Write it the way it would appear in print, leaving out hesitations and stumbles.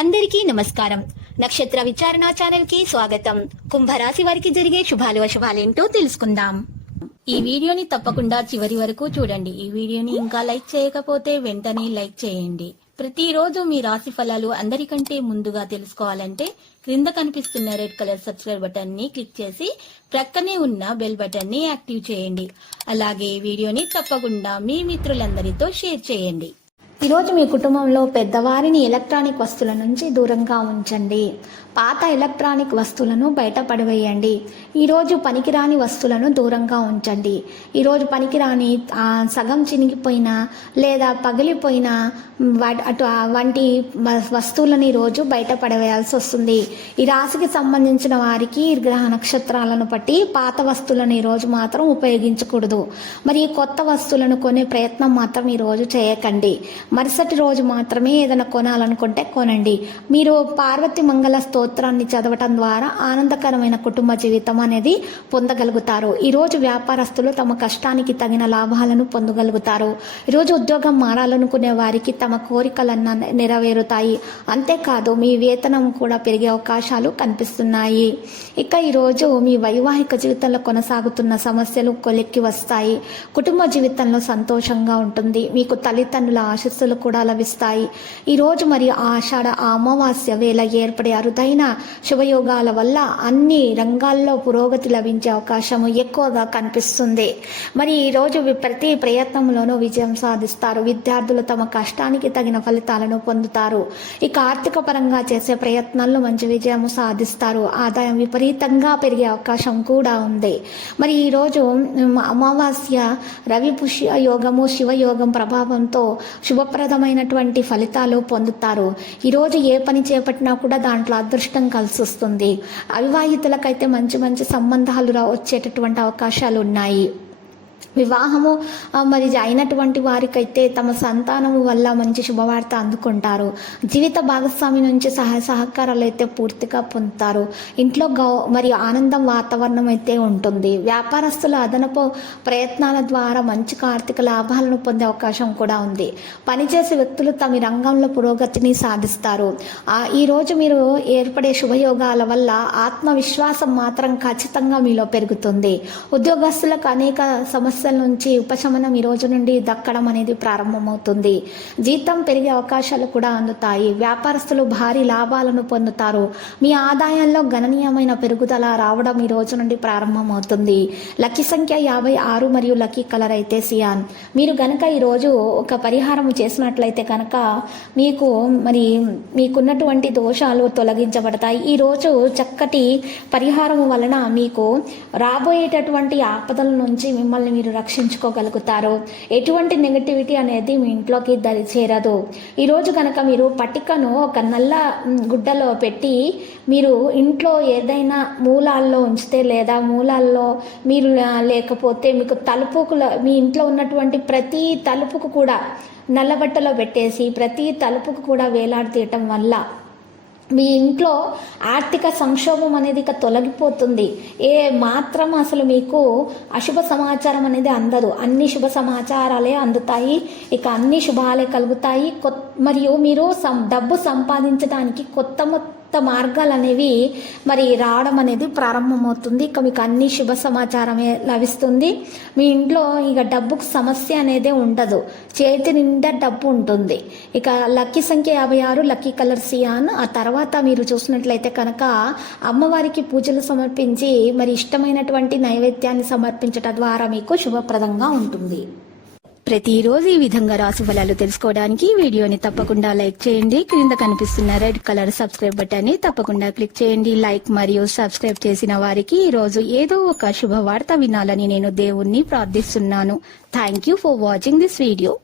అందరికీ నమస్కారం. నక్షత్ర విచారణ ఛానల్ కి స్వాగతం. కుంభరాశి వారికి జరిగే శుభాలు అశుభాలేంటో తెలుసుకుందాం. ఈ వీడియోని తప్పకుండా చివరి వరకు చూడండి. ఈ వీడియోని ఇంకా లైక్ చేయకపోతే వెంటనే లైక్ చేయండి. ప్రతిరోజు మీ రాశి ఫలాలు అందరికంటే ముందుగా తెలుసుకోవాలంటే క్రింద కనిపిస్తున్న రెడ్ కలర్ సబ్స్క్రైబ్ బటన్ ని క్లిక్ చేసి ప్రక్కనే ఉన్న బెల్ బటన్ ని యాక్టివ్ చేయండి. అలాగే ఈ వీడియోని తప్పకుండా మీ మిత్రులందరితో షేర్ చేయండి. ఈరోజు మీ కుటుంబంలో పెద్దవారిని ఎలక్ట్రానిక్ వస్తువుల నుంచి దూరంగా ఉంచండి. పాత ఎలక్ట్రానిక్ వస్తువులను బయట పడివేయండి. ఈరోజు పనికిరాని వస్తువులను దూరంగా ఉంచండి. ఈరోజు పనికిరాని సగం చినిగిపోయిన లేదా పగిలిపోయిన వంటి వస్తువులను ఈరోజు బయట పడవేయాల్సి వస్తుంది. ఈ రాశికి సంబంధించిన వారికి గ్రహ నక్షత్రాలను బట్టి పాత వస్తువులను ఈరోజు మాత్రం ఉపయోగించకూడదు. మరి కొత్త వస్తువులను కొనే ప్రయత్నం మాత్రం ఈరోజు చేయకండి. మరుసటి రోజు మాత్రమే ఏదైనా కొనాలనుకుంటే కొనండి. మీరు పార్వతి మంగళ స్తోత్రాన్ని చదవటం ద్వారా ఆనందకరమైన కుటుంబ జీవితం అనేది పొందగలుగుతారు. ఈరోజు వ్యాపారస్తులు తమ కష్టానికి తగిన లాభాలను పొందగలుగుతారు. ఈరోజు ఉద్యోగం మారాలనుకునే వారికి తమ కోరికలన్నా నెరవేరుతాయి. అంతేకాదు మీ వేతనం కూడా పెరిగే అవకాశాలు కనిపిస్తున్నాయి. ఇక ఈరోజు మీ వైవాహిక జీవితంలో కొనసాగుతున్న సమస్యలు కొలిక్కి వస్తాయి. కుటుంబ జీవితంలో సంతోషంగా ఉంటుంది. మీకు తల్లిదండ్రుల ఆశీస్సులు కూడా లభిస్తాయి. ఈరోజు మరియు ఆషాఢ అమావాస్య వేళ ఏర్పడే అరుదైన శుభయోగాల వల్ల అన్ని రంగాల్లో పురోగతి లభించే అవకాశం ఎక్కువగా కనిపిస్తుంది. మరి ఈరోజు ప్రతి ప్రయత్నంలోనూ విజయం సాధిస్తారు. విద్యార్థులు తమ కష్టానికి తగిన ఫలితాలను పొందుతారు. ఇక ఆర్థిక పరంగా చేసే ప్రయత్నాల్లో మంచి విజయం సాధిస్తారు. ఆదాయం విపరీతంగా పెరిగే అవకాశం కూడా ఉంది. మరి ఈరోజు అమావాస్య రవి పుష్య యోగము శివయోగం ప్రభావంతో శుభప్రదమైనటువంటి ఫలితాలు పొందుతారు. ఈరోజు ఏ పని చేపట్టినా కూడా దాంట్లో అదృష్టం కలిసి వస్తుంది. అవివాహితులకైతే మంచి మంచి సంబంధాలు వచ్చేటటువంటి అవకాశాలు ఉన్నాయి. వివాహము మరి అయినటువంటి వారికైతే తమ సంతానము వల్ల మంచి శుభవార్త అందుకుంటారు. జీవిత భాగస్వామి నుంచి సహకారాలు అయితే పూర్తిగా పొందుతారు. ఇంట్లో మరి ఆనందం వాతావరణం అయితే ఉంటుంది. వ్యాపారస్తుల అదనపు ప్రయత్నాల ద్వారా మంచి ఆర్థిక లాభాలను పొందే అవకాశం కూడా ఉంది. పనిచేసే వ్యక్తులు తమ రంగంలో పురోగతిని సాధిస్తారు. ఈరోజు మీరు ఏర్పడే శుభయోగాల వల్ల ఆత్మవిశ్వాసం మాత్రం ఖచ్చితంగా మీలో పెరుగుతుంది. ఉద్యోగస్తులకు అనేక సమస్యల నుంచి ఉపశమనం ఈ రోజు నుండి దక్కడం అనేది ప్రారంభమవుతుంది. జీతం పెరిగే అవకాశాలు కూడా అందుతాయి. వ్యాపారస్తులు భారీ లాభాలను పొందుతారు. మీ ఆదాయంలో గణనీయమైన పెరుగుదల రావడం ఈ రోజు నుండి ప్రారంభమవుతుంది. లక్కీ సంఖ్య 56 మరియు లక్కీ కలర్ అయితే సియాన్. మీరు గనక ఈరోజు ఒక పరిహారం చేసినట్లయితే కనుక మీకున్నటువంటి దోషాలు తొలగించబడతాయి. ఈరోజు చక్కటి పరిహారం వలన మీకు రాబోయేటటువంటి ఆపదల నుంచి మిమ్మల్ని మీరు రక్షించుకోగలుగుతారు. ఎటువంటి నెగటివిటీ అనేది మీ ఇంట్లోకి చేరదు. ఈరోజు కనుక మీరు పట్టికను ఒక నల్ల గుడ్డలో పెట్టి మీరు ఇంట్లో ఏదైనా మూలాల్లో ఉంచితే లేదా మూలాల్లో మీరు లేకపోతే మీకు మీ ఇంట్లో ఉన్నటువంటి ప్రతి తలుపుకు కూడా నల్లబట్టలో పెట్టేసి ప్రతి తలుపుకు కూడా వేలాడతీయటం వల్ల మీ ఇంట్లో ఆర్థిక సంక్షోభం అనేది ఇక తొలగిపోతుంది. మాత్రం అసలు మీకు అశుభ సమాచారం అనేది అందదు. అన్ని శుభ సమాచారాలే అందుతాయి. ఇక అన్ని శుభాలే కలుగుతాయి. మరియు మీరు డబ్బు సంపాదించడానికి కొత్త మార్గాలు అనేవి మరి రావడం అనేది ప్రారంభమవుతుంది. ఇక మీకు అన్ని శుభ సమాచారమే లభిస్తుంది. మీ ఇంట్లో ఇక డబ్బుకు సమస్య అనేది ఉండదు. చేతి నిండా డబ్బు ఉంటుంది. ఇక లక్కీ సంఖ్య 56 లక్కీ కలర్ సియాన్. ఆ తర్వాత మీరు చూసినట్లయితే కనుక అమ్మవారికి పూజలు సమర్పించి మరి ఇష్టమైనటువంటి నైవేద్యాన్ని సమర్పించడం ద్వారా మీకు శుభప్రదంగా ఉంటుంది. ప్రతిరోజు ఈ విధంగా రాశి ఫలాలు తెలుసుకోవడానికి వీడియోని తప్పకుండా లైక్ చేయండి. క్రింద కనిపిస్తున్న రెడ్ కలర్ సబ్స్క్రైబ్ బటన్ ని తప్పకుండా క్లిక్ చేయండి. లైక్ మరియు సబ్స్క్రైబ్ చేసిన వారికి ఈ రోజు ఏదో ఒక శుభవార్త వినాలని నేను దేవుణ్ణి ప్రార్థిస్తున్నాను. Thank you for watching this video.